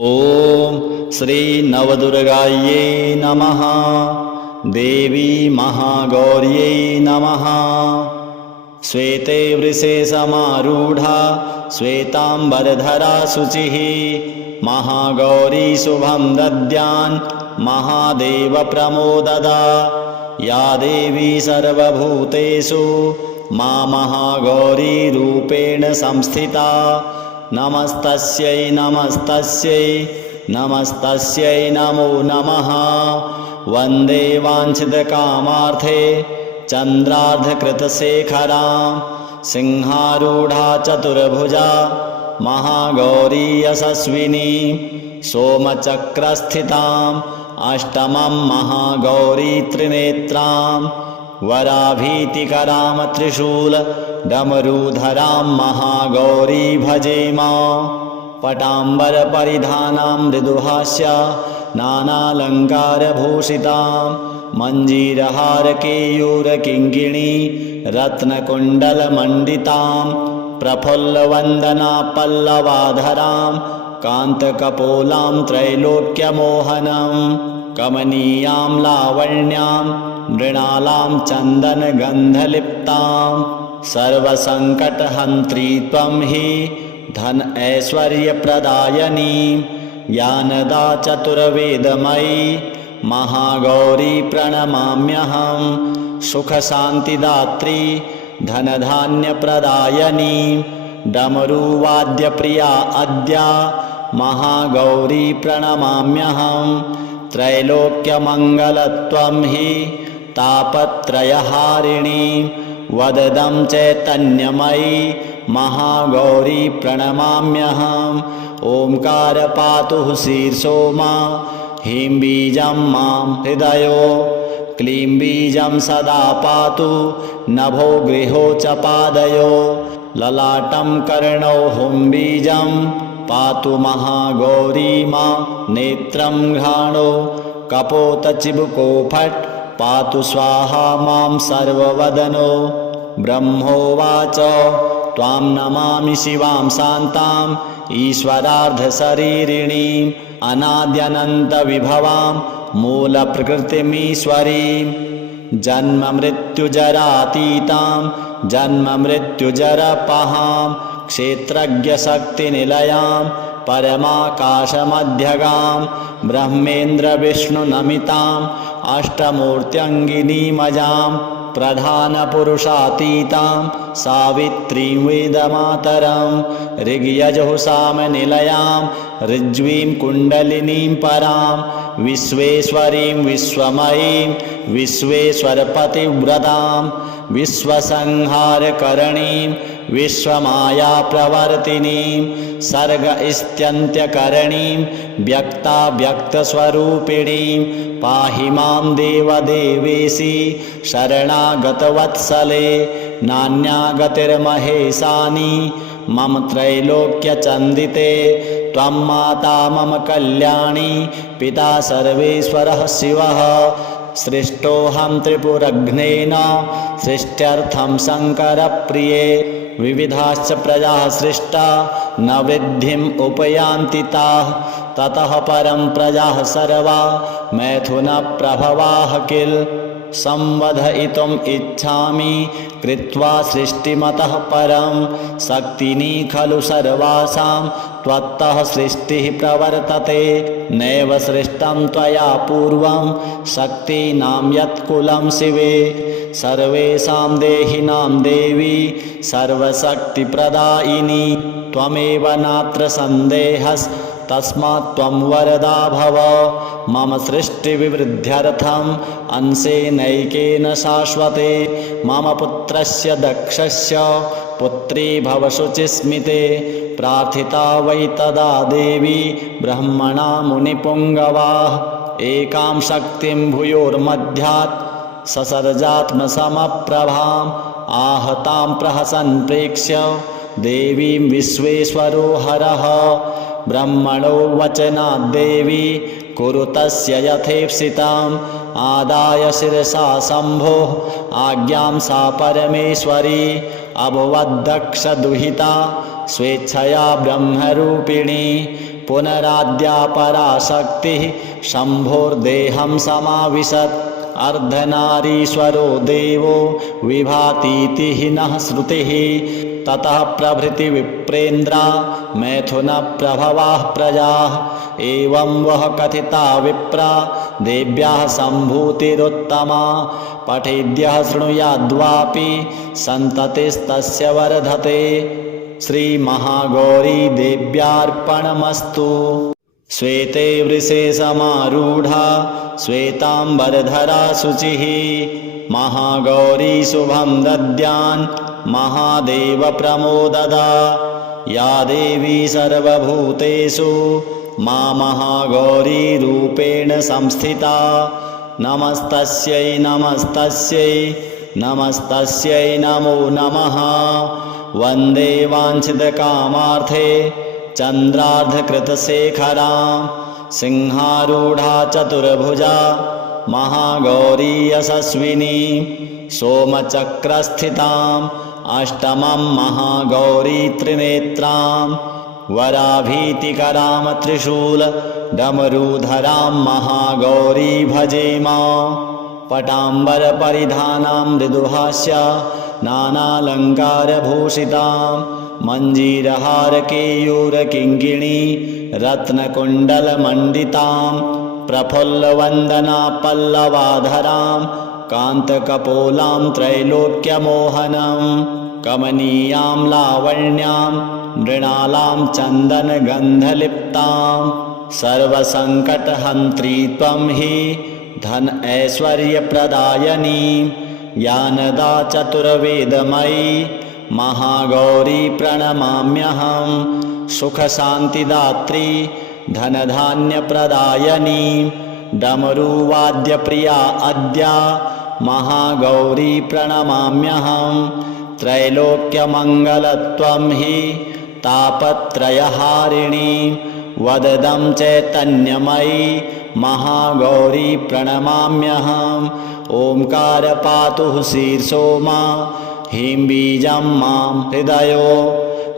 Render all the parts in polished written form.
ॐ श्री नवदुर्गायै नमः। देवी महागौर्यै नमः। श्वेते वृषे समारूढा श्वेतांबरधरा शुचिः महागौरी शुभं दद्यान् महादेव प्रमोददा। या देवी सर्वभूतेषु मा महागौरी रूपेण संस्थिता। नमस्तस्यै नमस्तस्यै नमस्तस्यै नमो नमः। वन्दे वाञ्छितकामार्थे चन्द्रार्धकृतशेखरां सिंहारूढा चतुर्भुजा महागौरी यशस्विनी। सोमचक्रस्थिताम् अष्टमं महागौरी त्रिनेत्रां वराभीतिकरां त्रिशूल डमरूधरां महागौरी भजेम। पटाम्बरपरिधानां मृदुहास्य नानालङ्कारभूषितां मञ्जीरहारकेयूरकिङ्किणी रत्नकुण्डलमण्डितां प्रफुल्लवन्दना पल्लवाधरां कान्तकपोलां त्रैलोक्यमोहनं कमनीयां लावण्यां मृणालां चन्दनगन्धलिप्तां। सर्वसङ्कटहन्त्री त्वं हि धन ऐश्वर्यप्रदायिनी। ज्ञानदा चतुर्वेदमयी महागौरी प्रणमाम्यहं। सुखशान्तिदात्री धनधान्यप्रदायिनी डमरुवाद्यप्रिया अद्या महागौरी प्रणमाम्यहं। त्रैलोक्यमङ्गलत्वं हि तापत्रयहारिणी वददं चैतन्यमयी महागौरी प्रणमाम्यहम्। ओंकार पातु शीर्षो मा ह्रीं बीजं मां हृदयो क्लीं बीजं सदा पातु नभो गृहो च पादयो ललाटं कर्णौ हुं बीजं पातु महागौरी मा नेत्रं घ्राणो कपोतचिबुको फट् पातु स्वाहा मां सर्ववदनो। ब्रह्मोवाच त्वां नमामि शिवां शान्तां ईश्वरार्धशरीरिणीम् अनाद्यनन्तविभवां मूलप्रकृतिमीश्वरीं। जन्ममृत्युजरातीतां जन्ममृत्युजरपहां क्षेत्रज्ञशक्तिनिलयां परमाकाशमध्यगां ब्रह्मेन्द्रविष्णुनमिताम् अष्टमूर्त्यङ्गिनीमजां प्रधानपुरुषातीतां सावित्रीं वेदमातरं ऋग्यजुःसामनिलयां ऋज्वीं कुण्डलिनीं परां विश्वेश्वरीं विश्वमयीं विश्वेश्वरपतिव्रतां विश्वसंहारकरणीं विश्वमायाप्रवर्तिनीं सर्गस्त्यन्त्यकरणीं व्यक्ताव्यक्तस्वरूपिणीं। पाहि मां देवदेवेशी शरणागतवत्सले नान्या गतिर्महेशानि मम त्रैलोक्यचन्दिते। त्वं माता मम कल्याणी पिता सर्वेश्वरः शिवः। सृष्टोऽहं त्रिपुरघ्नेन सृष्ट्यर्थं शङ्करप्रिये। विविधाश्च प्रजाः सृष्टा न वृद्धिम् उपयान्ति ताः। ततः परं प्रजाः सर्वा मैथुनप्रभवाः किल। संवधयितुम् इच्छामि कृत्वा सृष्टिमतः परं शक्तिनी खलु सर्वासां त्वत्तः सृष्टिः प्रवर्तते। नैव सृष्टं त्वया पूर्वं शक्तीनां यत्कुलं शिवे। सर्वेषां देहिनां देवी सर्वशक्तिप्रदायिनी त्वमेव नात्र सन्देहस्तस्मात् त्वं वरदा भव। मम सृष्टिविवृद्ध्यर्थम् अंशेनैकेन शाश्वते। मम पुत्रस्य दक्षस्य पुत्री भव शुचिस्मिते। प्रार्थिता वै तदा देवी ब्रह्मणा मुनिपुङ्गवाः। एकां शक्तिं भूयोर्मध्यात् ससर्जात्मसमप्रभाम् आहतां प्रहसन् प्रेक्ष्य देवीं विश्वेश्वरो हरः। ब्रह्मणो वचनाद्देवी कुरु तस्य यथेप्सितम् आदाय शिरसा शम्भोः आज्ञां सा परमेश्वरी अभवद्दक्षदुहिता स्वेच्छया ब्रह्मरूपिणी पुनराद्या पराशक्तिः शम्भोर्देहं समाविशत्। अर्धनारीश्वरो देवो विभातीति हि नः श्रुतिः। ततः प्रभृति विप्रेन्द्रा मैथुनप्रभवाः प्रजाः। एवं वः कथिता विप्रा देव्याः सम्भूतिरुत्तमा। पठेद्यः शृणुयाद्वापि सन्ततिस्तस्य वर्धते। श्रीमहागौरी देव्यार्पणमस्तु। श्वेते वृषे समारूढा श्वेताम्बरधरा शुचिः। महागौरी शुभं दद्यान् महादेव प्रमोददा। या देवी सर्वभूतेषु मा महागौरी रूपेण संस्थिता। नमस्तस्यै नमस्तस्यै नमस्तस्यै नमो नमः। वन्दे वाञ्छितकामार्थे चन्द्रार्धकृतशेखरां। सिंहारूढा चतुर्भुजा महागौरी यशस्विनी। सोमचक्रस्थिताम् अष्टमं महागौरी त्रिनेत्रां। वराभीतिकरां त्रिशूलडमरूधरां महागौरी भजेम। पटाम्बरपरिधानां मृदुहास्या नानालङ्कारभूषितां। मञ्जीरहारकेयूरकिङ्किणी रत्नकुण्डलमण्डितां। प्रफुल्लवन्दना पल्लवाधरां कान्तकपोलां त्रैलोक्यमोहनं। कमनीयां लावण्यां मृणालां चन्दनगन्धलिप्तां। सर्वसङ्कटहन्त्री त्वं हि धन ऐश्वर्यप्रदायिनी। ज्ञानदा चतुर्वेदमयी महागौरी प्रणमाम्यहं। सुखशान्तिदात्री धनधान्यप्रदायिनी। डमरुवाद्यप्रिया अद्या महागौरी प्रणमाम्यहं। त्रैलोक्यमङ्गलत्वं हि तापत्रयहारिणी। वददं चैतन्यमयी महागौरी प्रणमाम्यहं। ओंकार पातु शीर्षो मा ह्रीं बीजं मां हृदयो।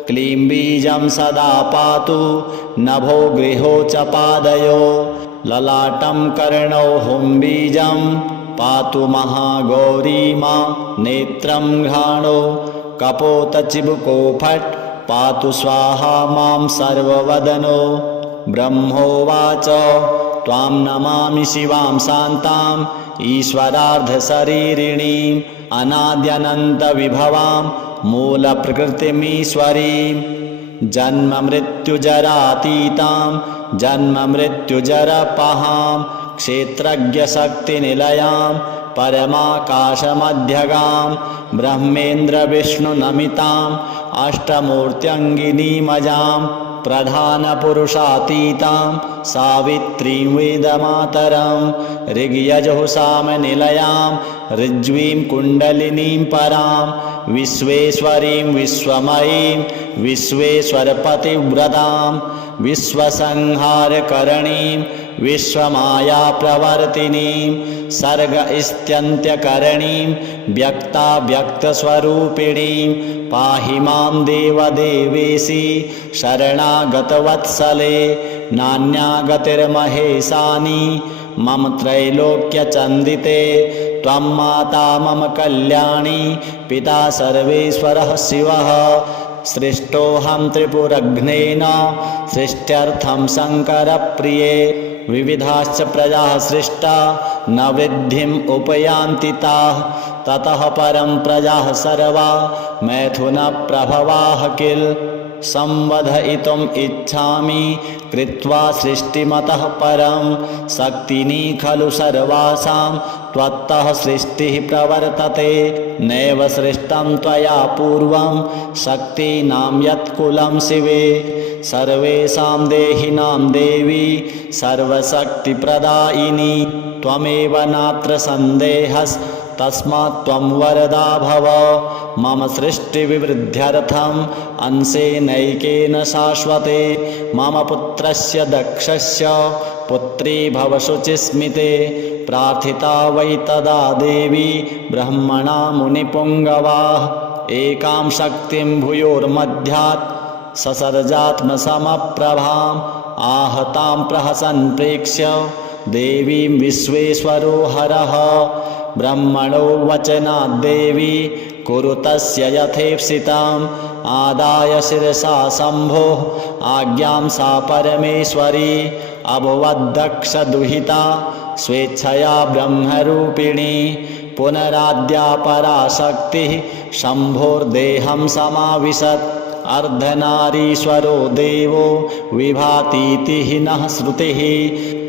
क्लीं बीजं सदा पातु नभो गृहो च पादयो। ललाटं कर्णौ हुं बीजं पातु महागौरी मा। नेत्रं घ्राणो कपोतचिबुको फट् पातु स्वाहा मां सर्ववदनो। ब्रह्मोवाच त्वां नमामि शिवां शान्तां ईश्वरार्धशरीरिणीम्। अनाद्यनन्तविभवां मूलप्रकृतिमीश्वरीं। जन्ममृत्युजरातीतां जन्ममृत्युजरपहां। क्षेत्रज्ञशक्तिनिलयां परमाकाशमध्यगां। ब्रह्मेन्द्रविष्णुनमिताम् अष्टमूर्त्यङ्गिनीमजां। प्रधानपुरुषातीतां सावित्रीं वेदमातरं। ऋग्यजुःसामनिलयां ऋज्वीं कुण्डलिनीं परां। विश्वेश्वरीं विश्वमयीं विश्वेश्वरपतिव्रतां। विश्वसंहारकरणीं विश्वमायाप्रवर्तिनीं। सर्गस्त्यन्त्यकरणीं व्यक्ताव्यक्तस्वरूपिणीं। पाहि मां देवदेवेशि शरणागतवत्सले। नान्या गतिर्महेशानि मम त्रैलोक्यचन्दिते। त्वं माता मम कल्याणी पिता सर्वेश्वरः शिवः। सृष्टोऽहं त्रिपुरघ्नेन सृष्ट्यर्थं शङ्करप्रिये। विविधाश्च प्रजाः सृष्टा न वृद्धिम् उपयान्ति ताः। ततः परं प्रजाः सर्वा मैथुनप्रभवाः किल। संवधयितुम् इच्छामि कृत्वा सृष्टिमतः परं। शक्तिनी खलु सर्वासां त्वत्तः सृष्टिः प्रवर्तते। नैव सृष्टं त्वया पूर्वं शक्तीनां यत्कुलं शिवे। सर्वेषां देहिनां देवी सर्वशक्तिप्रदायिनी। त्वमेव नात्र सन्देहस्तस्मात् त्वं वरदा भव। मम सृष्टिविवृद्ध्यर्थम् अंशेनैकेन शाश्वते। मम पुत्रस्य दक्षस्य पुत्री भव शुचिस्मिते। प्रार्थिता वै तदा देवी ब्रह्मणा मुनिपुङ्गवाः। एकां शक्तिं भूयोर्मध्यात् ससर्जात्मसमप्रभां आहतां प्रहसन् प्रेक्ष्य देवीं विश्वेश्वरो हरः। ब्रह्मणो वचनाद्देवी कुरु तस्य यथेप्सितम्। आदाय शिरसा शम्भोः आज्ञां सा परमेश्वरी अभवद्दक्षदुहिता स्वेच्छया ब्रह्मरूपिणी। पुनराद्या पराशक्तिः शम्भोर्देहं समाविशत्। अर्धनारीश्वरो देवो विभातीति नः श्रुतिः।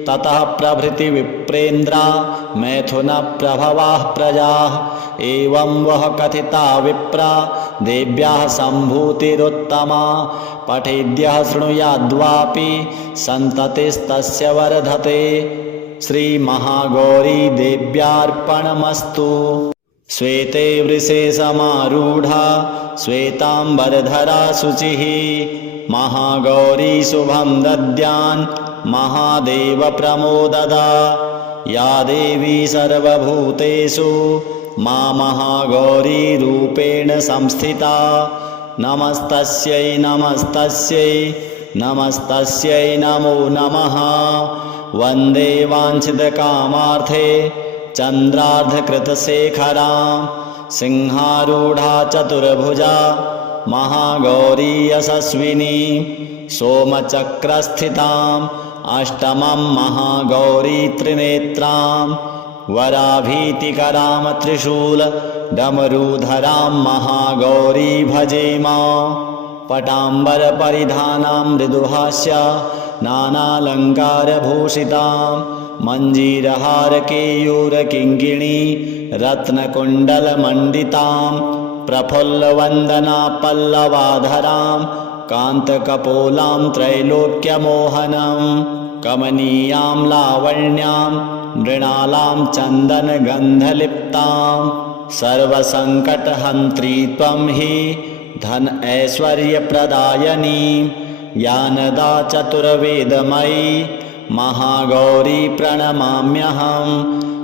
ततः प्रभृति विप्रेन्द्रा मैथुनप्रभवाः प्रजाः। एवं वः कथिता विप्रा देव्याः सम्भूतिरुत्तमा। पठेद्यः शृणुयाद्वापि सन्ततिस्तस्य वर्धते। श्रीमहागौरी देव्यार्पणमस्तु। श्वेते वृषे समारूढा श्वेताम्बरधरा शुचिः। महागौरी शुभं दद्यान् महादेव प्रमोददा। या देवी सर्वभूतेषु मा महागौरी रूपेण संस्थिता। नमस्तस्यै नमस्तस्यै नमस्तस्यै नमो नमः। वन्दे वाञ्छितकामार्थे चन्द्रार्धकृतशेखरां। सिंहारूढा चतुर्भुजा महागौरी यशस्विनी। सोमचक्रस्थिताम् अष्टमं महागौरी त्रिनेत्रां। वराभीतिकरां त्रिशूलडमरूधरां महागौरी भजेम। पटाम्बरपरिधानां मृदुहास्या नानालङ्कारभूषितां। मञ्जीरहारकेयूरकिङ्किणी रत्नकुण्डलमण्डितां। प्रफुल्लवन्दना पल्लवाधरां कान्तकपोलां त्रैलोक्यमोहनं। कमनीयां लावण्यां मृणालां चन्दनगन्धलिप्तां। सर्वसङ्कटहन्त्री त्वं हि धन ऐश्वर्यप्रदायिनी। ज्ञानदा चतुर्वेदमयी महागौरी प्रणमाम्यहं।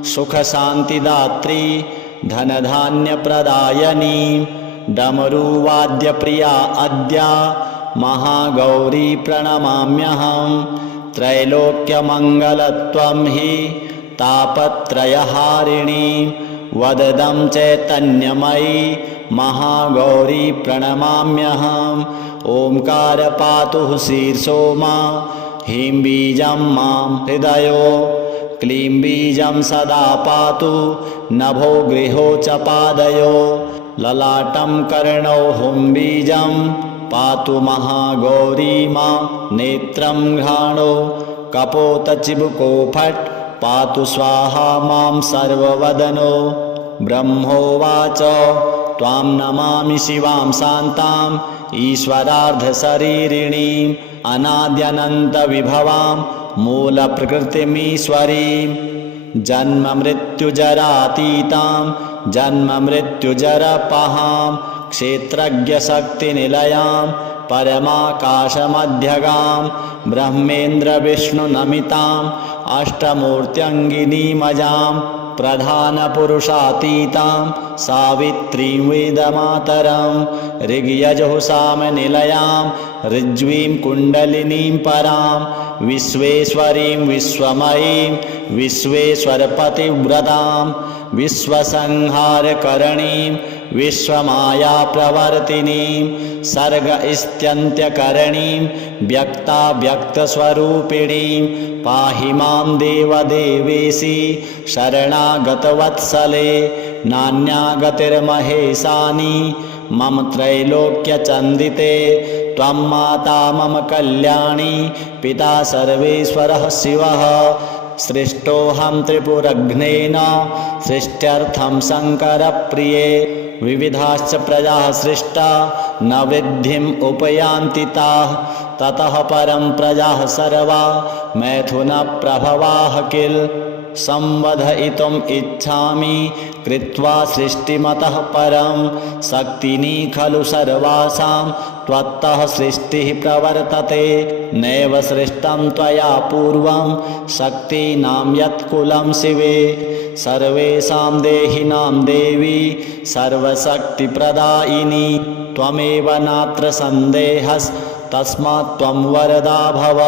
सुखशान्तिदात्री धनधान्यप्रदायिनी। डमरुवाद्यप्रिया अद्या महागौरी प्रणमाम्यहं। त्रैलोक्यमङ्गलत्वं हि तापत्रयहारिणी। वददं चैतन्यमयी महागौरी प्रणमाम्यहम्। ओंकार पातु शीर्षो मा ह्रीं बीजं मां हृदयो। क्लीं बीजं सदा पातु नभो गृहो च पादयो। ललाटं कर्णौ हुं बीजं पातु महागौरी मा। नेत्रं घ्राणो कपोतचिबुको फट् पातु स्वाहा मां सर्ववदनो। ब्रह्मोवाच त्वां नमामि शिवां शान्तां ईश्वरार्धशरीरिणीम्। अनाद्यनन्तविभवां मूलप्रकृतिमीश्वरीं। जन्ममृत्युजरातीतां जन्ममृत्युजरपहां। क्षेत्रज्ञशक्तिनिलयां परमाकाशमध्यगां। ब्रह्मेन्द्रविष्णुनमिताम् अष्टमूर्त्यङ्गिनीमजां। प्रधानपुरुषातीतां सावित्रीं वेदमातरं। ऋग्यजुःसामनिलयां ऋज्वीं कुण्डलिनीं परां। विश्वेश्वरीं विश्वमयीं विश्वेश्वरपतिव्रतां। विश्वसंहारकरणीं विश्वमायाप्रवर्तिनीं। सर्गस्त्यन्त्यकरणीं व्यक्ताव्यक्तस्वरूपिणीं। पाहि मां देवदेवेशि शरणागतवत्सले। नान्यागतिर्महेशानि मम त्रैलोक्यचन्दिते। त्वं माता मम कल्याणी पिता सर्वेश्वरः शिवः। सृष्टोऽहं त्रिपुरघ्नेन सृष्ट्यर्थं शङ्करप्रिये। विविधाश्च प्रजाः सृष्टा न वृद्धिम् उपयान्ति ताः। ततः परं प्रजाः सर्वा मैथुनप्रभवाः किल। संवधयितुम् इच्छामि कृत्वा सृष्टिमतः परं। शक्तिनी खलु सर्वासां त्वत्तः सृष्टिः प्रवर्तते। नैव सृष्टं त्वया पूर्वं शक्तीनां यत्कुलं शिवे। सर्वेषां देहिनां देवी सर्वशक्तिप्रदायिनी। त्वमेव नात्र सन्देहस् तस्मात् त्वं वरदा भव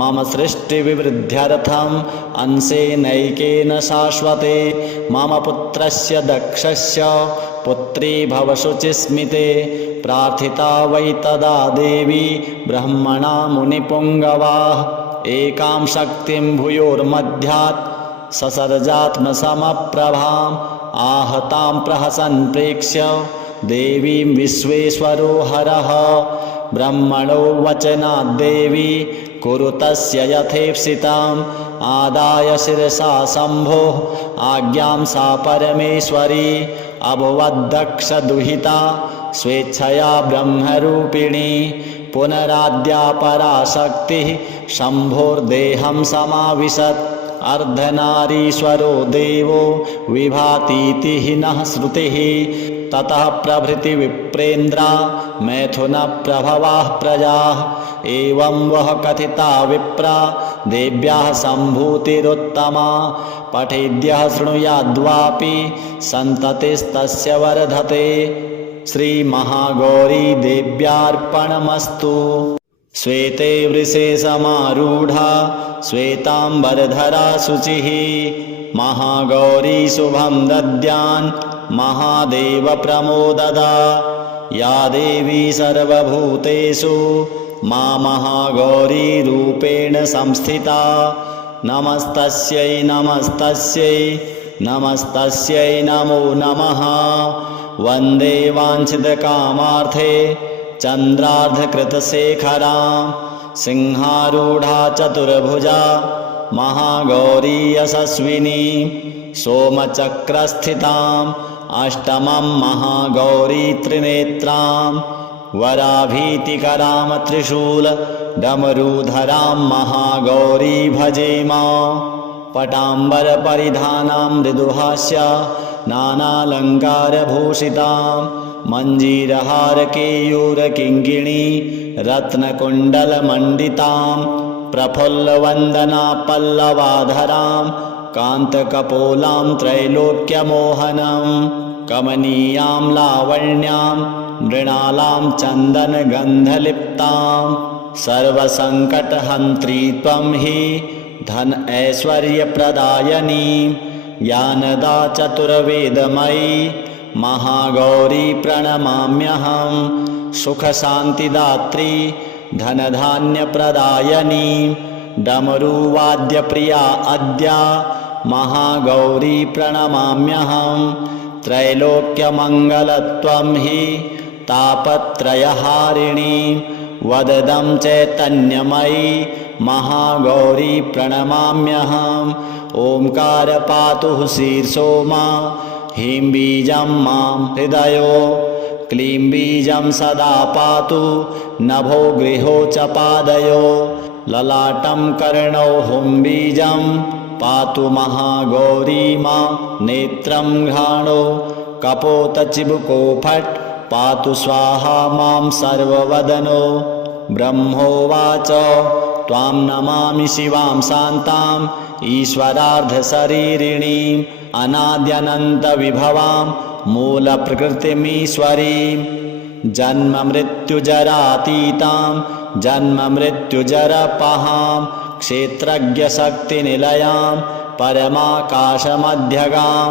मम सृष्टिविवृद्ध्यर्थम् अंशेनैकेन शाश्वते मम पुत्रस्य दक्षस्य पुत्री भव शुचिस्मिते प्रार्थिता वै तदा देवी ब्रह्मणा मुनिपुङ्गवाः एकां शक्तिं भूयोर्मध्यात् ससर्जात्मसमप्रभाम् आहतां प्रहसन् प्रेक्ष्य देवीं विश्वेश्वरो हरः ब्रह्मणो वचनाद्देवी कुरु तस्य यथेप्सितम् आदाय शिरसा शम्भोः आज्ञां सा परमेश्वरी अभवद्दक्षदुहिता स्वेच्छया ब्रह्मरूपिणी पुनराद्या पराशक्तिः शम्भोर्देहं समाविशत् अर्धनारीश्वरो देवो विभातीति नः श्रुतिः ततः प्रभृति विप्रेन्द्रा मैथुनप्रभवाः प्रजाः एवं वः कथिता विप्रा देव्याः सम्भूतिरुत्तमा पठेद्यः शृणुयाद्वापि सन्ततिस्तस्य वर्धते श्रीमहागौरी देव्यार्पणमस्तु। श्वेते वृषे समारूढा श्वेताम्बरधरा शुचिः महागौरी शुभं दद्यान् महादेव प्रमोददा या देवी सर्वभूतेषु मा महागौरी रूपेण संस्थिता नमस्तस्यै नमस्तस्यै नमस्तस्यै नमो नमः वन्दे वाञ्छितकामार्थे चन्द्रार्धकृतशेखरां सिंहारूढा चतुर्भुजा महागौरी यशस्विनी सोमचक्रस्थिताम् अष्टमं महागौरी त्रिनेत्रां वराभीतिकरां त्रिशूलडमरूधरां महागौरी भजेम पटाम्बरपरिधानां मृदुहास्य नानालङ्कारभूषितां मञ्जीरहारकेयूरकिङ्किणी रत्नकुण्डलमण्डितां प्रफुल्लवन्दना पल्लवाधरां कान्तकपोलां त्रैलोक्यमोहनं कमनीयां लावण्यां मृणालां चन्दनगन्धलिप्तां सर्वसङ्कटहन्त्री त्वं हि धन ऐश्वर्यप्रदायिनी ज्ञानदा चतुर्वेदमयी महागौरी प्रणमाम्यहं सुखशान्तिदात्री धनधान्यप्रदायिनी डमरुवाद्यप्रिया अद्या महागौरी प्रणमाम्यहं त्रैलोक्यमङ्गलत्वं हि तापत्रयहारिणी वददं चैतन्यमयी महागौरी प्रणमाम्यहम् ओंकार पातु शीर्षो मा ह्रीं बीजं मां हृदयो क्लीं बीजं सदा पातु नभो गृहो च पादयो ललाटं कर्णौ हुं बीजं पातु महागौरी मा नेत्रं घ्राणो कपोतचिबुको फट् पातु स्वाहा मां सर्ववदनो ब्रह्मोवाच त्वां नमामि शिवां शान्तां ईश्वरार्धशरीरिणीम् अनाद्यनन्तविभवां मूलप्रकृतिमीश्वरीं जन्ममृत्युजरातीतां जन्ममृत्युजरपहां क्षेत्रज्ञशक्तिनिलयां परमाकाशमध्यगां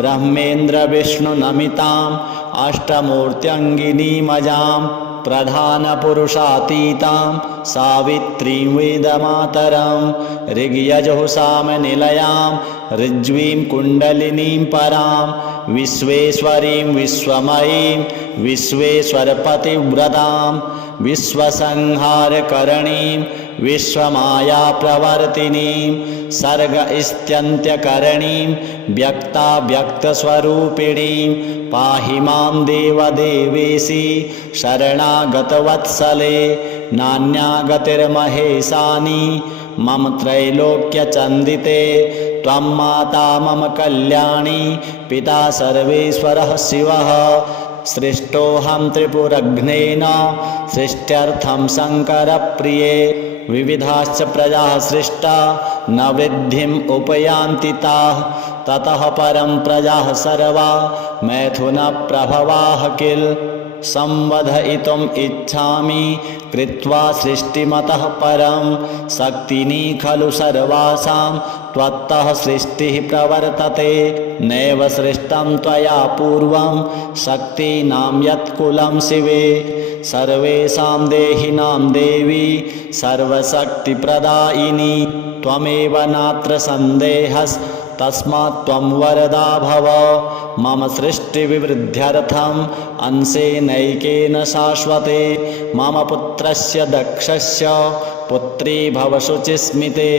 ब्रह्मेन्द्रविष्णुनमिताम् अष्टमूर्त्यङ्गिनीमजां प्रधानपुरुषातीतां सावित्रीं वेदमातरं ऋग्यजुःसामनिलयां ऋज्वीं कुण्डलिनीं परां विश्वेश्वरीं विश्वमयीं विश्वेश्वरपतिव्रतां विश्वसंहारकरणीं विश्वमायाप्रवर्तिनीं सर्गस्त्यन्त्यकरणीं व्यक्ताव्यक्तस्वरूपिणीं पाहि मां देवदेवेशी शरणागतवत्सले नान्या गतिर्महेशानि मम त्रैलोक्यचन्दिते त्वं माता मम कल्याणी पिता सर्वेश्वरः शिवः सृष्टोऽहं त्रिपुरघ्नेन सृष्ट्यर्थं शङ्करप्रिये विविधाश्च प्रजाः सृष्टा न वृद्धिम् उपयान्ति ताः ततः परं प्रजाः सर्वा मैथुनप्रभवाः किल संवधयितुम् इच्छामि कृत्वा सृष्टिमतः परं शक्तिनी खलु सर्वासां त्वत्तः सृष्टिः प्रवर्तते नैव सृष्टं त्वया पूर्वं शक्तीनां यत्कुलं शिवे सर्वेषां देहिनां देवी सर्वशक्तिप्रदायिनी त्वमेव नात्र सन्देहस्तस्मात् त्वं वरदा भव मम सृष्टिविवृद्ध्यर्थम् अंशेनैकेन शाश्वते मम पुत्रस्य दक्षस्य पुत्री भव शुचिस्मिते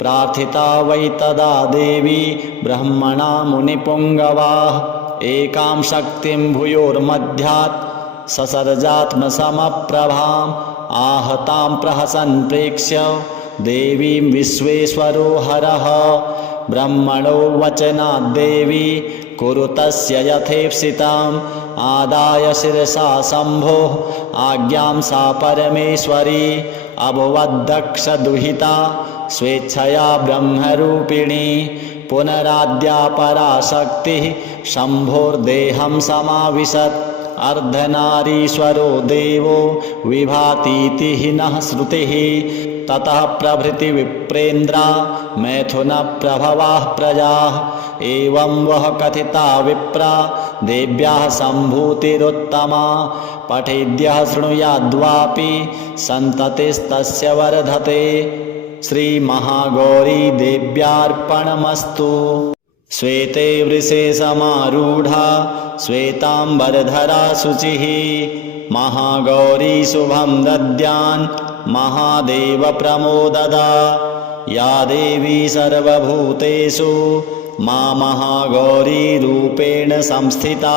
प्रार्थिता वै तदा देवी ब्रह्मणा मुनिपुङ्गवाः एकां शक्तिं भूयोर्मध्यात् ससर्जात्मसमप्रभाम् आहतां प्रहसन् प्रेक्ष्य देवीं विश्वेश्वरो हरः ब्रह्मणो वचनाद्देवी कुरु तस्य यथेप्सितम् आदाय शिरसा शम्भोः आज्ञां सा परमेश्वरी अभवद्दक्षदुहिता स्वेच्छया ब्रह्मरूपिणी पुनराद्या पराशक्तिः शम्भोर्देहं समाविशत् अर्धनारीश्वरो देवो विभातीति नः श्रुतिः ततः प्रभृति विप्रेन्द्रा मैथुनप्रभवाः प्रजाः एवं वह कथिता विप्रा देव्याः सम्भूतिरुत्तमा पठेद्यः शृणुयाद्वापि सन्ततिस्तस्य वर्धते श्रीमहागौरी देव्यार्पणमस्तु। श्वेते वृषे समारूढा श्वेताम्बरधरा शुचिः महागौरी शुभं दद्यान् महादेव प्रमोददा या देवी सर्वभूतेषु मा महागौरी रूपेण संस्थिता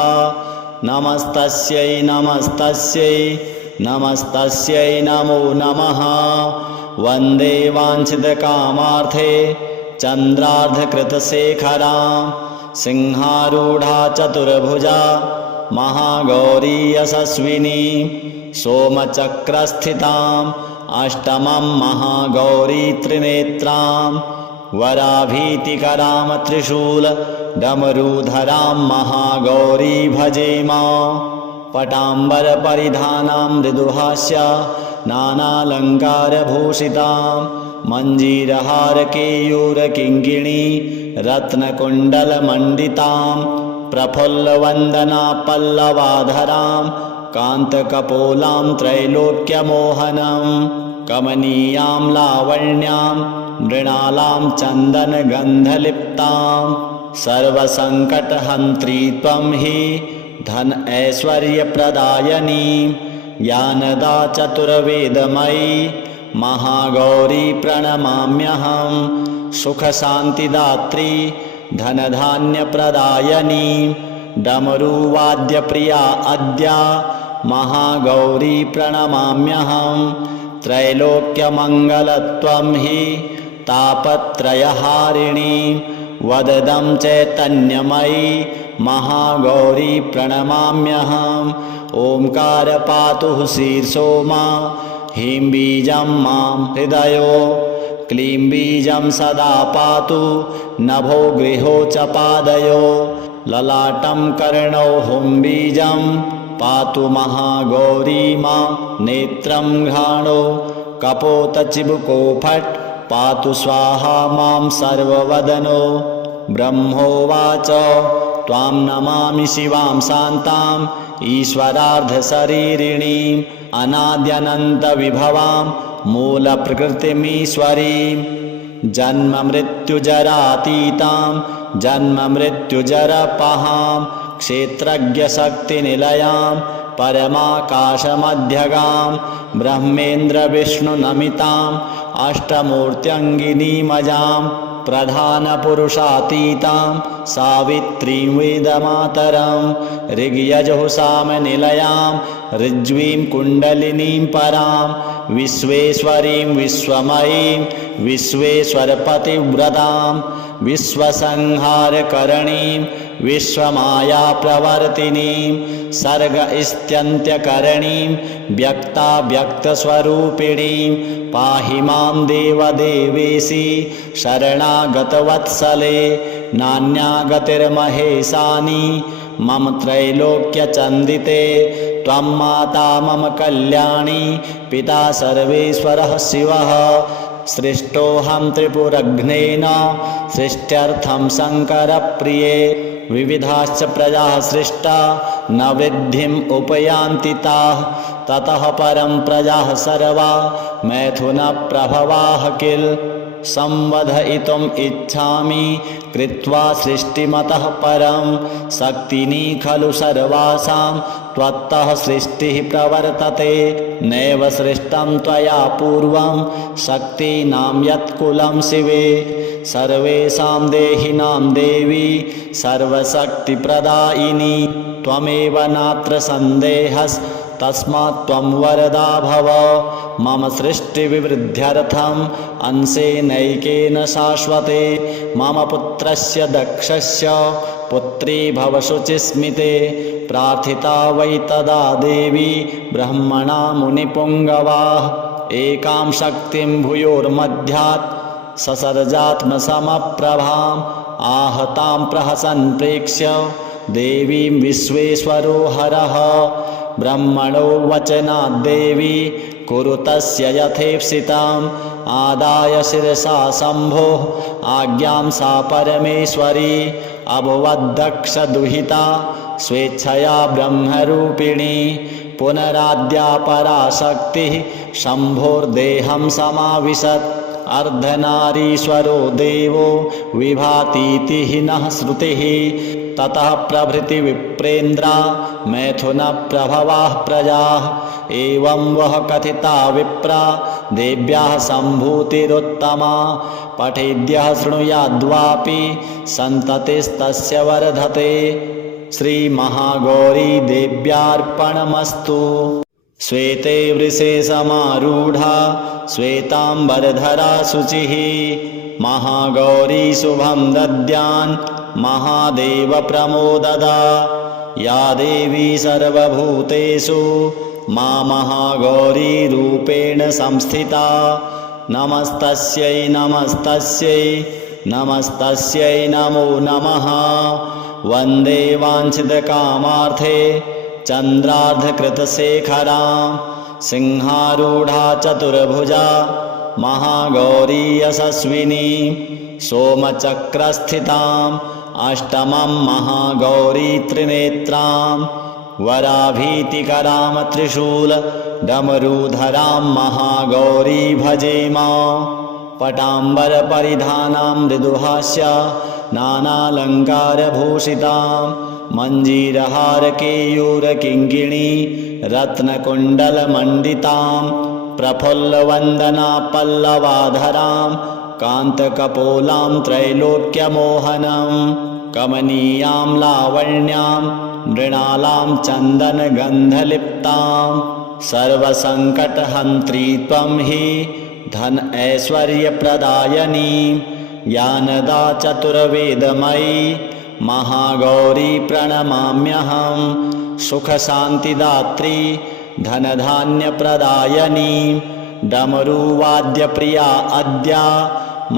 नमस्तस्यै नमस्तस्यै नमस्तस्यै नमो नमः वन्दे वाञ्छितकामार्थे चन्द्रार्धकृतशेखरां सिंहारूढा चतुर्भुजा महागौरी यशस्विनी सोमचक्रस्थिताम् अष्टमं महागौरी त्रिनेत्रां वराभीतिकरां त्रिशूलडमरूधरां महागौरी भजेम पटाम्बरपरिधानां मृदुहास्य नानालङ्कारभूषितां मञ्जीरहारकेयूरकिङ्किणी रत्नकुण्डलमण्डितां प्रफुल्लवन्दना पल्लवाधरां कान्तकपोलां त्रैलोक्यमोहनं कमनीयां लावण्यां मृणालां चन्दनगन्धलिप्तां सर्वसङ्कटहन्त्री त्वं हि धन ऐश्वर्यप्रदायिनी ज्ञानदा चतुर्वेदमयी महागौरी प्रणमाम्यहं सुखशान्तिदात्री धनधान्यप्रदायिनी डमरुवाद्यप्रिया अद्या महागौरी प्रणमाम्यहं त्रैलोक्यमङ्गलत्वं हि तापत्रयहारिणी वददं चैतन्यमयी महागौरी प्रणमाम्यहम् ओंकार पातु शीर्षो मा ह्रीं बीजं मां हृदयो क्लीं बीजं सदा पातु नभो गृहो च पादयो ललाटं कर्णौ हुं बीजं पातु महागौरी मां नेत्रं घ्राणो कपोतचिबुको फट् पातु स्वाहा मां सर्ववदनो ब्रह्मोवाच त्वां नमामि शिवां शान्तां ईश्वरार्धशरीरिणीम् अनाद्यनन्तविभवां मूलप्रकृतिमीश्वरीं जन्ममृत्युजरातीतां जन्ममृत्युजरपहां क्षेत्रज्ञशक्तिनिलयां परमाकाशमध्यगां ब्रह्मेन्द्रविष्णुनमिताम् अष्टमूर्त्यङ्गिनीमजां प्रधानपुरुषातीतां सावित्रीं वेदमातरं ऋग्यजुःसामनिलयां ऋज्वीं कुण्डलिनीं परां विश्वेश्वरीं विश्वमयीं विश्वेश्वरपतिव्रतां विश्वसंहारकरणीं विश्वमायाप्रवर्तिनीं सर्गस्त्यन्त्यकरणीं व्यक्ताव्यक्तस्वरूपिणीं पाहि मां देवदेवेशी शरणागतवत्सले नान्या गतिर्महेशानि मम त्रैलोक्यचन्दिते त्वं माता मम कल्याणी पिता सर्वेश्वरः शिवः सृष्टोऽहं त्रिपुरघ्नेन सृष्ट्यर्थं शङ्करप्रिये विविधाश्च प्रजाः सृष्टा न वृद्धिम् उपयान्ति ताः ततः परं प्रजाः सर्वा मैथुनप्रभवाः किल संवधयितुम् इच्छामि कृत्वा सृष्टिमतः परं शक्तिनी खलु सर्वासां त्वत्तः सृष्टिः प्रवर्तते नैव सृष्टं त्वया पूर्वं शक्तीनां यत्कुलं शिवे सर्वेषां देहिनां देवी सर्वशक्तिप्रदायिनी त्वमेव नात्र सन्देहस्तस्मात् त्वं वरदा भव मम सृष्टिविवृद्ध्यर्थम् अंशेनैकेन शाश्वते मम पुत्रस्य दक्षस्य पुत्री भव शुचिस्मिते प्रार्थिता वै तदा देवी ब्रह्मणा मुनिपुङ्गवाः एकां शक्तिं भूयोर्मध्यात् ससर्जात्मसमप्रभाम् आहतां प्रहसन् प्रेक्ष्य देवीं विश्वेश्वरो हरः ब्रह्मणो वचनाद्देवी कुरु तस्य यथेप्सितम् आदाय शिरसा शम्भोः आज्ञां सा परमेश्वरी अभवद्दक्षदुहिता स्वेच्छया ब्रह्मरूपिणी पुनराद्या पराशक्तिः शम्भोर्देहं समाविशत् अर्धनारीश्वरो देवो विभातीति नः श्रुतिः ततः प्रभृति विप्रेन्द्रा मैथुनप्रभवाः प्रजाः एवं वह कथिता विप्रा देव्याः सम्भूतिरुत्तमा पठेद्यः शृणुयाद्वापि सन्ततिस्तस्य वर्धते श्रीमहागौरी देव्यार्पणमस्तु। श्वेते वृषे समारूढा श्वेताम्बरधरा शुचिः महागौरी शुभं दद्यान् महादेव प्रमोददा या देवी सर्वभूतेषु मा महागौरी रूपेण संस्थिता नमस्तस्यै नमस्तस्यै नमस्तस्यै नमो नमः वन्दे वाञ्छितकामार्थे चन्द्रार्धकृतशेखरां सिंहारूढा चतुर्भुजा महागौरी यशस्विनी सोमचक्रस्थिताम् अष्टमं महागौरी त्रिनेत्रां वराभीतिकरां त्रिशूल डमरूधरां महागौरी भजेम पटाम्बरपरिधानां मृदुहास्य नानालङ्कारभूषितां मञ्जीरहारकेयूरकिङ्किणी रत्नकुण्डलमण्डितां प्रफुल्लवन्दना पल्लवाधरां कान्तकपोलां त्रैलोक्यमोहनं कमनीयां लावण्यां मृणालां चन्दनगन्धलिप्तां सर्वसङ्कटहन्त्री त्वं हि धन ऐश्वर्यप्रदायिनी ज्ञानदा चतुर्वेदमयी महागौरी प्रणमाम्यहं सुखशान्तिदात्री धनधान्यप्रदायिनी डमरुवाद्यप्रिया अद्या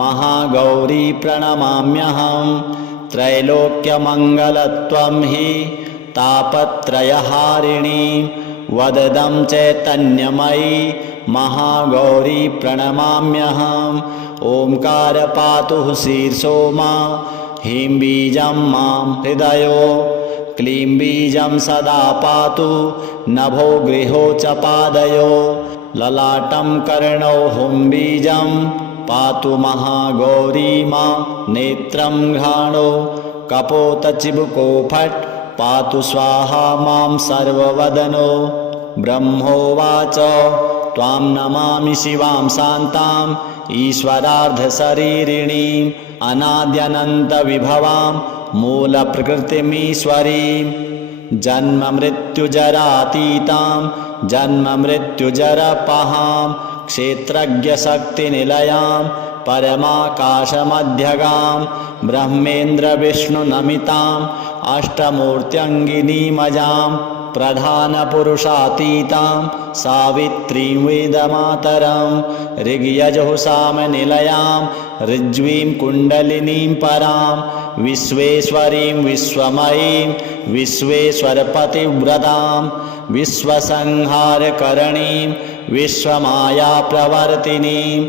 महागौरी प्रणमाम्यहं त्रैलोक्यमङ्गलत्वं हि तापत्रयहारिणी वददं चैतन्यमयी महागौरी प्रणमाम्यहम् ओंकार पातु शीर्षो मा ह्रीं बीजं मां हृदयो क्लीं बीजं सदा पातु नभो गृहो च पादयो ललाटं कर्णौ हुं बीजं पातु महागौरी मा नेत्रं घ्राणो कपोतचिबुको फट् पातु स्वाहा मां सर्ववदनो ब्रह्मोवाच त्वां नमामि शिवां शान्ताम् ईश्वरार्धशरीरिणीम् अनाद्यनन्तविभवां मूलप्रकृतिमीश्वरीं जन्ममृत्युजरातीतां जन्ममृत्युजरपहां क्षेत्रज्ञशक्तिनिलयां परमाकाशमध्यगां ब्रह्मेन्द्रविष्णुनमिताम् अष्टमूर्त्यङ्गिनीमजां प्रधानपुरुषातीतां सावित्रीं वेदमातरं ऋग्यजुः सामनिलयां ऋज्वीं कुण्डलिनीं परां विश्वेश्वरीं विश्वमयीं विश्वेश्वरपतिव्रतां विश्वसंहारकरणीं विश्वमायाप्रवर्तिनीं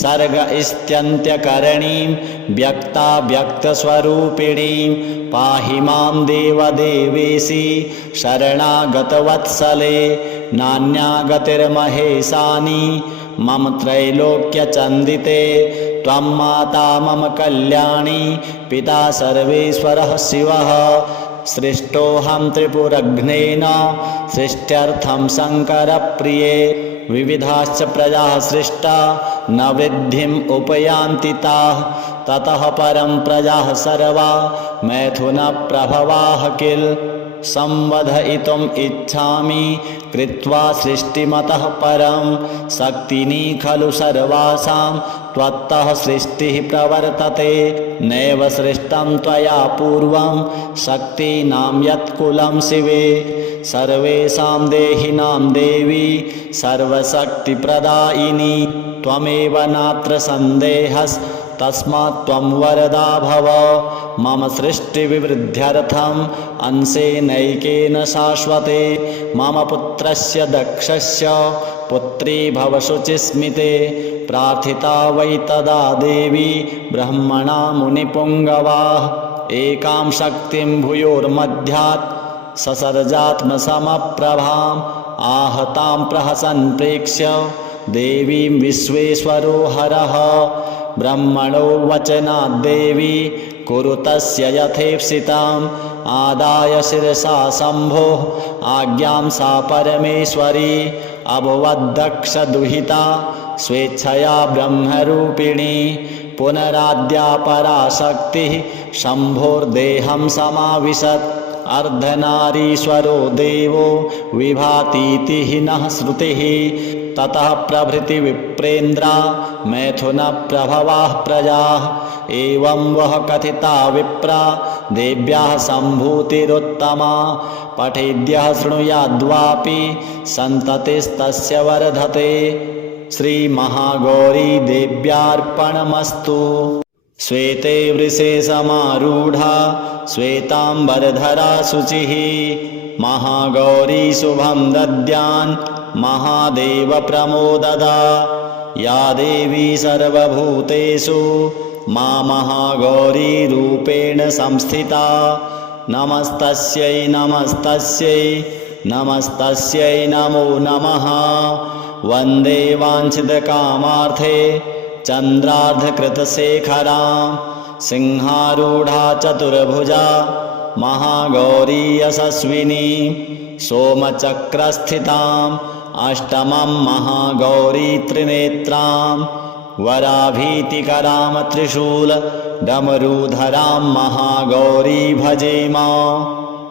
सर्गस्त्यन्त्यकरणीं व्यक्ताव्यक्तस्वरूपिणीं पाहि मां देवदेवेशि शरणागतवत्सले नान्यागतिर्महेशानि मम त्रैलोक्यचन्दिते त्वं माता मम कल्याणी पिता सर्वेश्वरः शिवः सृष्टोऽहं त्रिपुरघ्नेन सृष्ट्यर्थं शङ्करप्रिये विविधाश्च प्रजाः सृष्टा न वृद्धिम् उपयान्ति ताः ततः परं प्रजाः सर्वा मैथुनप्रभवाः किल संवधयितुम् इच्छामि कृत्वा सृष्टिमतः परं शक्तिनी खलु सर्वासां त्वत्तः सृष्टिः प्रवर्तते नैव सृष्टं त्वया पूर्वं शक्तीनां यत्कुलं शिवे सर्वेषां देहिनां देवी सर्वशक्तिप्रदायिनी त्वमेव नात्र सन्देहस्तस्मात् त्वं वरदा भव मम सृष्टिविवृद्ध्यर्थम् अंशेनैकेन शाश्वते मम पुत्रस्य दक्षस्य पुत्री भव शुचिस्मिते प्रार्थिता वै तदा देवी ब्रह्मणा मुनिपुङ्गवाः एकां शक्तिं भूयोर्मध्यात् ससर्जात्मसमप्रभाम् आहतां प्रहसन् प्रेक्ष्य देवीं विश्वेश्वरो हरः ब्रह्मणो वचनाद्देवी कुरु तस्य यथेप्सितम् आदाय शिरसा शम्भोः आज्ञां सा परमेश्वरी अभवद्दक्षदुहिता स्वेच्छया ब्रह्मरूपिणी पुनराद्या पराशक्तिः शम्भोर्देहं समाविशत् अर्धनारीश्वरो देवो विभातीति नः श्रुतिः ततः प्रभृति विप्रेन्द्रा मैथुनप्रभवाः प्रजाः एवं वह कथिता विप्रा देव्याः सम्भूतिरुत्तमा पठेद्यः शृणुयाद्वापि सन्ततिस्तस्य वर्धते श्रीमहागौरी देव्यार्पणमस्तु। श्वेते वृषे समारूढा श्वेताम्बरधरा शुचिः महागौरी शुभं दद्यान् महादेव प्रमोददा या देवी सर्वभूतेषु मा महागौरी रूपेण संस्थिता नमस्तस्यै नमस्तस्यै नमस्तस्यै नमो नमः वन्दे वाञ्छितकामार्थे चन्द्रार्धकृतशेखरां सिंहारूढा चतुर्भुजा महागौरी यशस्विनी सोमचक्रस्थिताम् अष्टमं महागौरी त्रिनेत्रां वराभीतिकरां त्रिशूलडमरूधरां महागौरी भजेम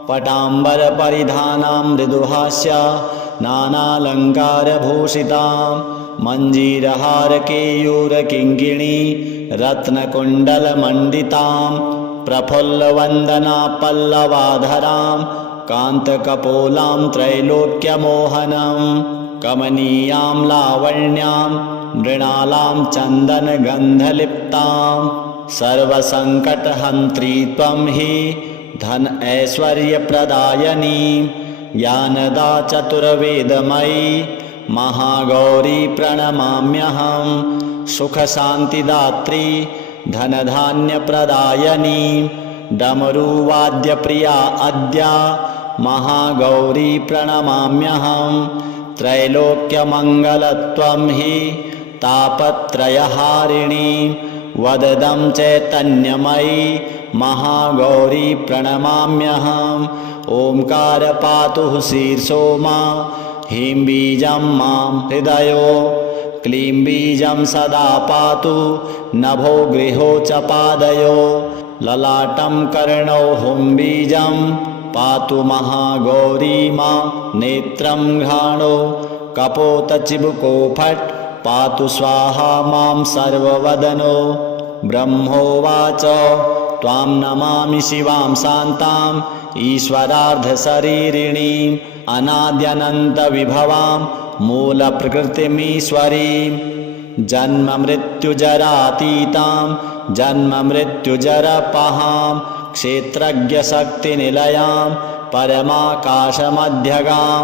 पटाम्बरपरिधानां मृदुहास्य नानालङ्कारभूषितां मञ्जीरहारकेयूरकिङ्किणी रत्नकुण्डलमण्डितां प्रफुल्लवन्दना पल्लवाधरां कान्तकपोलां त्रैलोक्यमोहनं कमनीयां लावण्यां मृणालां चन्दनगन्धलिप्तां सर्वसङ्कटहन्त्री त्वं हि धन ऐश्वर्यप्रदायिनी ज्ञानदा चतुर्वेदमयी महागौरी प्रणमाम्यहं सुखशान्तिदात्री धनधान्यप्रदायिनी डमरुवाद्यप्रिया अद्या महागौरी प्रणमाम्यहं त्रैलोक्यमङ्गलत्वं हि तापत्रयहारिणी वददं चैतन्यमयी महागौरी प्रणमाम्यहम् ओंकार पातु शीर्षो मा ह्रीं बीजं मां हृदयो क्लीं बीजं सदा पातु नभो गृहो च पादयो ललाटं कर्णौ हुं बीजं पातु महागौरी मां नेत्रं घ्राणो कपोतचिबुको फट् पातु स्वाहा मां सर्ववदनो ब्रह्मोवाच त्वां नमामि शिवां शान्तां ईश्वरार्धशरीरिणीम् अनाद्यनन्तविभवां मूलप्रकृतिमीश्वरीं जन्ममृत्युजरातीतां जन्ममृत्युजरपहां क्षेत्रज्ञशक्तिनिलयां परमाकाशमध्यगां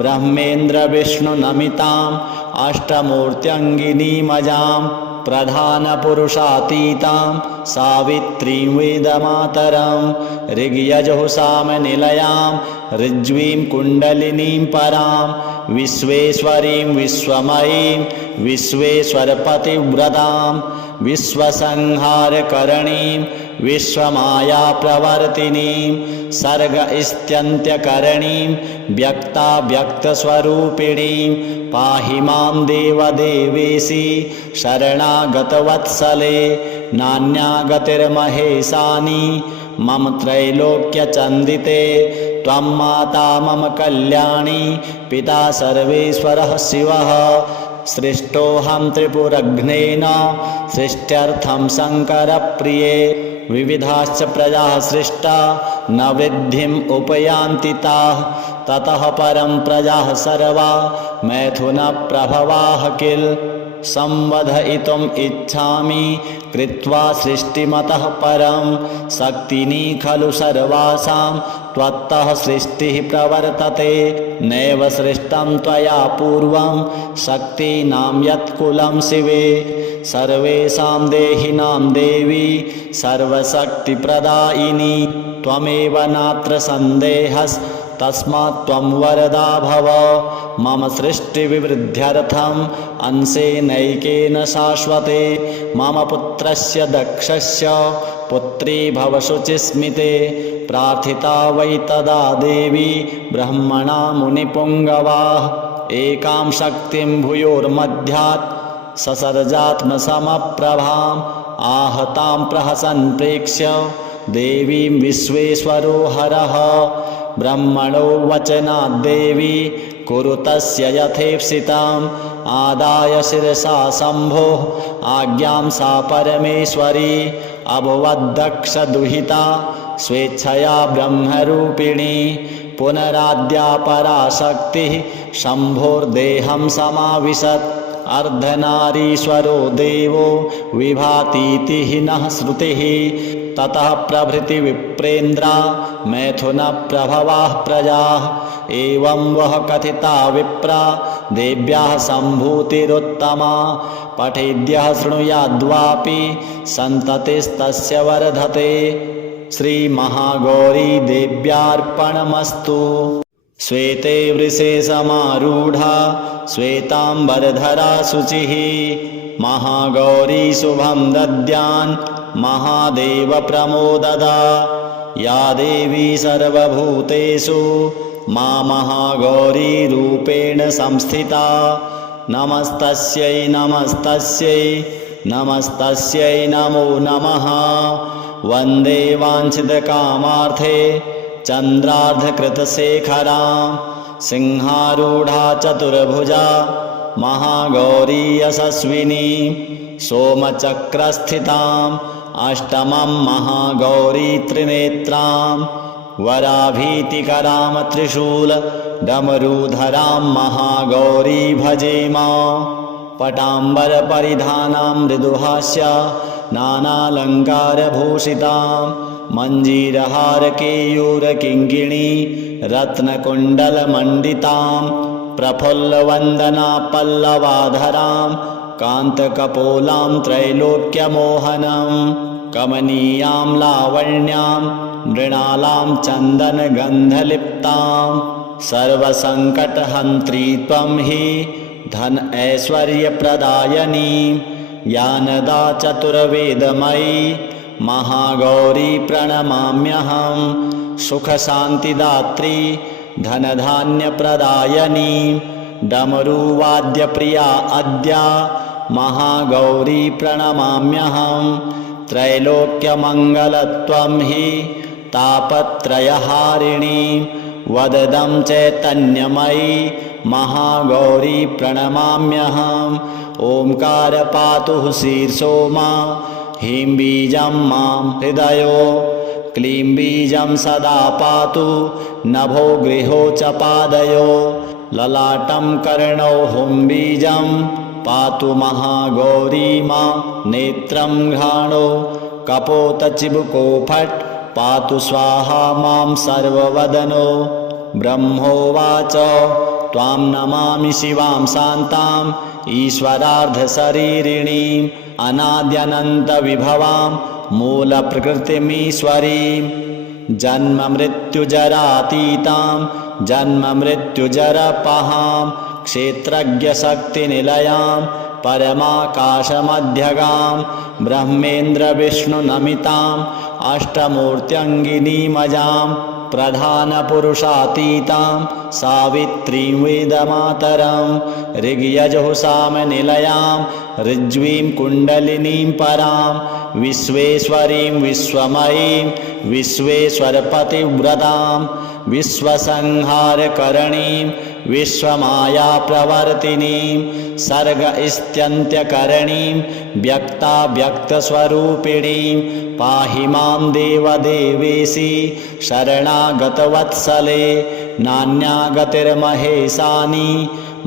ब्रह्मेन्द्रविष्णुनमिताम् अष्टमूर्त्यङ्गिनीमजां प्रधानपुरुषातीतां सावित्रीं वेदमातरं ऋग्यजुःसामनिलयां ऋज्वीं कुण्डलिनीं परां विश्वेश्वरीं विश्वमयीं विश्वेश्वरपतिव्रतां विश्वसंहारकरणीं विश्वमायाप्रवर्तिनीं सर्गस्त्यन्त्यकरणीं व्यक्ताव्यक्तस्वरूपिणीं पाहि मां देवदेवेशि शरणागतवत्सले नान्यागतिर्महेशानि मम त्रैलोक्यचन्दिते त्वं माता मम कल्याणी पिता सर्वेश्वरः शिवः सृष्टोऽहं त्रिपुरघ्नेन सृष्ट्यर्थं शङ्करप्रिये विविधाश्च प्रजाः सृष्टा न वृद्धिम् उपयान्ति ताः ततः परं प्रजाः सर्वा मैथुनप्रभवाः किल संवधयितुम् इच्छामि कृत्वा सृष्टिमतः परं शक्तिनी खलु सर्वासां त्वत्तः सृष्टिः प्रवर्तते नैव सृष्टं त्वया पूर्वं शक्तीनां यत्कुलं शिवे सर्वेषां देहिनां देवी सर्वशक्तिप्रदायिनी त्वमेव नात्र सन्देहस्तस्मात् त्वं वरदा भव मम सृष्टिविवृद्ध्यर्थम् अंशेनैकेन शाश्वते मम पुत्रस्य दक्षस्य पुत्री भव शुचिस्मिते प्रार्थिता वै तदा देवी ब्रह्मणा मुनिपुङ्गवाः एकां शक्तिं भूयोर्मध्यात् ससर्जात्मसमप्रभाम् आहतां प्रहसन् प्रेक्ष्य देवीं विश्वेश्वरो हरः ब्रह्मणो वचनाद्देवी कुरु तस्य यथेप्सितम् आदाय शिरसा शम्भोः आज्ञां सा परमेश्वरी अभवद्दक्षदुहिता स्वेच्छया ब्रह्मरूपिणी पुनराद्या पराशक्तिः शम्भोर्देहं समाविशत् अर्धनारीश्वरो देवो विभातीति नः श्रुतिः ततः प्रभृति विप्रेन्द्रा मैथुनप्रभवाः प्रजाः एवं वह कथिता विप्रा देव्याः सम्भूतिरुत्तमा पठेद्यः शृणुयाद्वापि सन्ततिस्तस्य वर्धते श्रीमहागौरी देव्यार्पणमस्तु। श्वेते वृषे समारूढा श्वेताम्बरधरा शुचिः महागौरी शुभं दद्यान् महादेव प्रमोददा या देवी सर्वभूतेषु मा महागौरी रूपेण संस्थिता नमस्तस्यै नमस्तस्यै नमस्तस्यै नमो नमः वन्दे वाञ्छितकामार्थे चन्द्रार्धकृतशेखरां सिंहारूढा चतुर्भुजा महागौरी यशस्विनी सोमचक्रस्थिताम् अष्टमं महागौरी त्रिनेत्रां वराभीतिकरां त्रिशूल डमरूधरां महागौरी भजेम पटाम्बरपरिधानां मृदुहास्य नानालङ्कारभूषितां मञ्जीरहारकेयूरकिङ्किणी रत्नकुण्डलमण्डितां प्रफुल्लवन्दना पल्लवाधरां कान्तकपोलां त्रैलोक्यमोहनं कमनीयां लावण्यां मृणालां चन्दनगन्धलिप्तां सर्वसङ्कटहन्त्री त्वं हि धन ऐश्वर्यप्रदायिनी ज्ञानदा चतुर्वेदमयी महागौरी प्रणमाम्यहं सुखशान्तिदात्री धनधान्यप्रदायिनी डमरुवाद्यप्रिया अद्या महागौरी प्रणमाम्यहं त्रैलोक्यमङ्गलत्वं हि तापत्रयहारिणी वददं चैतन्यमयी महागौरी प्रणमाम्यहम् ओंकार पातु शीर्षो मा ह्रीं बीजं मां हृदयो क्लीं बीजं सदा पातु नभो गृहो च पादयो ललाटं कर्णौ हुं बीजं पातु महागौरी मा नेत्रं घ्राणो कपोतचिबुको फट् पातु स्वाहा मां सर्ववदनो ब्रह्मोवाच त्वां नमामि शिवां शान्ताम् ईश्वरार्धशरीरिणीम् अनाद्यनन्तविभवां मूलप्रकृतिमीश्वरीं जन्ममृत्युजरातीतां जन्ममृत्युजरपहां क्षेत्रज्ञशक्तिनिलयां परमाकाशमध्यगां ब्रह्मेन्द्रविष्णुनमिताम् अष्टमूर्त्यङ्गिनीमजां प्रधानपुरुषातीतां सावित्रीं वेदमातरं ऋग्यजुःसामनिलयां ऋज्वीं कुण्डलिनीं परां विश्वेश्वरीं विश्वमयीं विश्वेश्वरपतिव्रतां विश्वसंहारकरणीं विश्वमायाप्रवर्तिनीं सर्गस्त्यन्त्यकरणीं व्यक्ताव्यक्तस्वरूपिणीं पाहि मां देवदेवेशि शरणागतवत्सले नान्यागतिर्महेशानि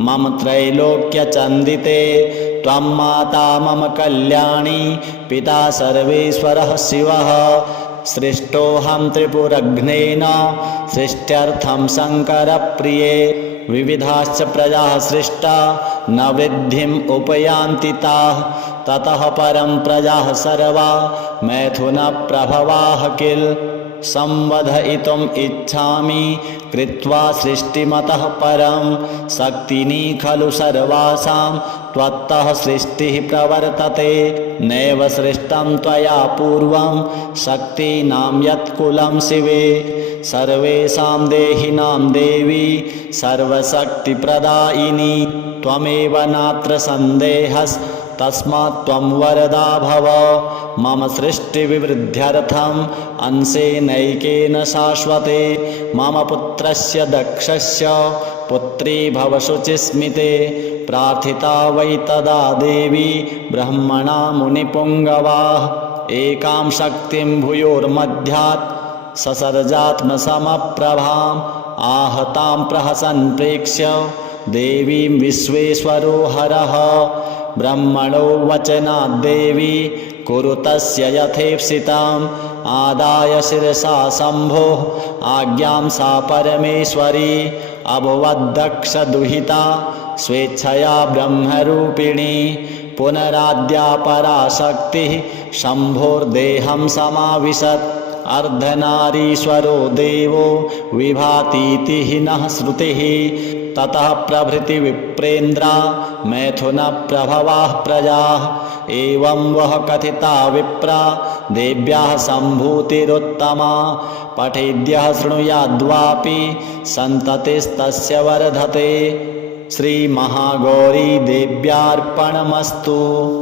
मम त्रैलोक्यचन्दिते त्वं माता मम कल्याणी पिता सर्वेश्वरः शिवः सृष्टोऽहं त्रिपुरघ्नेन सृष्ट्यर्थं शङ्करप्रिये विविधाश्च प्रजाः सृष्टा न वृद्धिम् उपयान्ति ताः ततः परं प्रजाः सर्वा मैथुनप्रभवाः किल संवधयितुम् इच्छामि कृत्वा सृष्टिमतः परं शक्तिनी खलु सर्वासां त्वत्तः सृष्टिः प्रवर्तते नैव सृष्टं त्वया पूर्वं शक्तीनां यत्कुलं शिवे सर्वेषां देहिनां देवी सर्वशक्तिप्रदायिनी त्वमेव नात्र सन्देहस्तस्मात् त्वं वरदा भव मम सृष्टिविवृद्ध्यर्थम् अंशेनैकेन शाश्वते मम पुत्रस्य दक्षस्य पुत्री भव शुचिस्मिते प्रार्थिता वै तदा देवी ब्रह्मणा मुनिपुङ्गवाः एकां शक्तिं भूयोर्मध्यात् ससर्जात्मसमप्रभाम् आहतां प्रहसन् प्रेक्ष्य देवीं विश्वेश्वरो हरः ब्रह्मणो वचनाद्देवी कुरु तस्य यथेप्सितम् आदाय शिरसा शम्भोः आज्ञां सा परमेश्वरी अभवद्दक्षदुहिता स्वेच्छया ब्रह्मरूपिणी पुनराद्या पराशक्तिः शम्भोर्देहं समाविशत् अर्धनारीश्वरो देवो विभातीति नः श्रुतिः ततः प्रभृति विप्रेन्द्रा मैथुनप्रभवाः प्रजाः एवं वः कथिता विप्रा देव्याः सम्भूतिरुत्तमा पठेद्यः शृणुयाद्वापि सन्ततिस्तस्य वर्धते श्रीमहागौरी देव्यार्पणमस्तु।